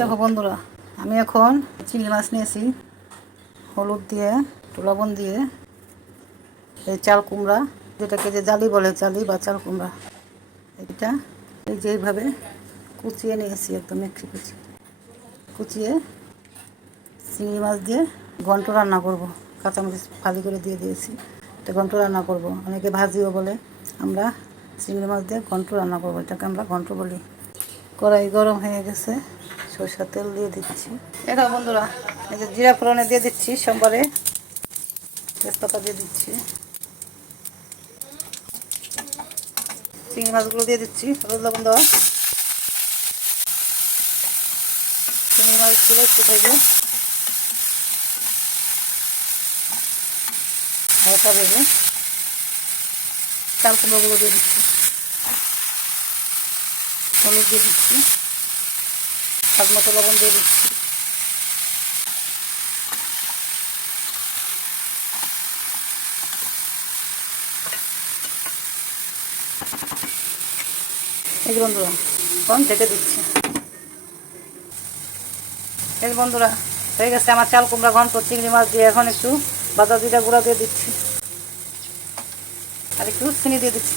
দেখো বন্ধুরা, আমি এখন চিংড়ি মাছ নিয়েছি, হলুদ দিয়ে, একটু দিয়ে, এই চাল কুমড়া, যেটাকে যে জালি বলে, জালি বা চাল কুমড়া এটা এই যে এইভাবে কুচিয়ে নিয়েছি, একদম একটু কুচি। কুচিয়ে চিংড়ি মাছ দিয়ে ঘন্ট রান্না করব, কাঁচামরিচ ফালি করে দিয়ে দিয়েছি, এটা ঘন্ট রান্না করব। অনেকে ভাজিও বলে, আমরা চিংড়ি মাছ দিয়ে ঘন্ট রান্না করব, এটাকে আমরা ঘন্ট বলি। কড়াই গরম হয়ে গেছে। সরষের তেল দিয়ে দিচ্ছি। এটা বন্ধুরা, এই যে জিরা ফোড়নে দিয়ে দিচ্ছি সোমবারে, তেজপাতা দিয়ে দিচ্ছি। চিংড়ি মাছগুলো দিয়ে দিচ্ছি, হলুদ লবণ দেওয়া। চিংড়ি মাছগুলো একটু ভেজে, হালকা ভেজে চাল কুমড়োগুলো দিয়ে দিচ্ছি। হলুদ দিয়ে দিচ্ছি। স্বাদ মতো লবণ দিয়ে দিচ্ছি। এই যে বন্ধুরা এখন ঢেকে দিচ্ছি। এই বন্ধুরা, হয়ে গেছে আমার চাল কুমড়া ঘন্ট, চিংড়ি মাছ দিয়ে এখন একটু বাদা জিরা গুঁড়া দিয়ে দিচ্ছি। আর একটু চিনি দিয়ে দিচ্ছি।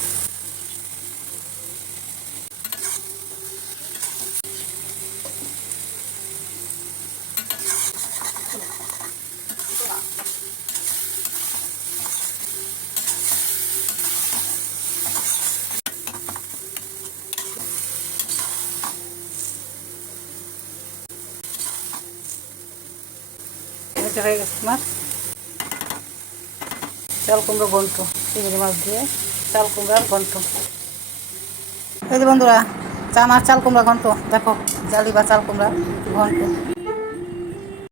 এটা হয়ে গেছে মাছ চাল কুমড়ো ঘন্ট, চিংড়ি মাছ দিয়ে চাল কুমড়ার ঘন্ট। এই যে বন্ধুরা মাছ চাল কুমড়া ঘন্ট, দেখো জালি বা চাল কুমড়া ঘন্ট।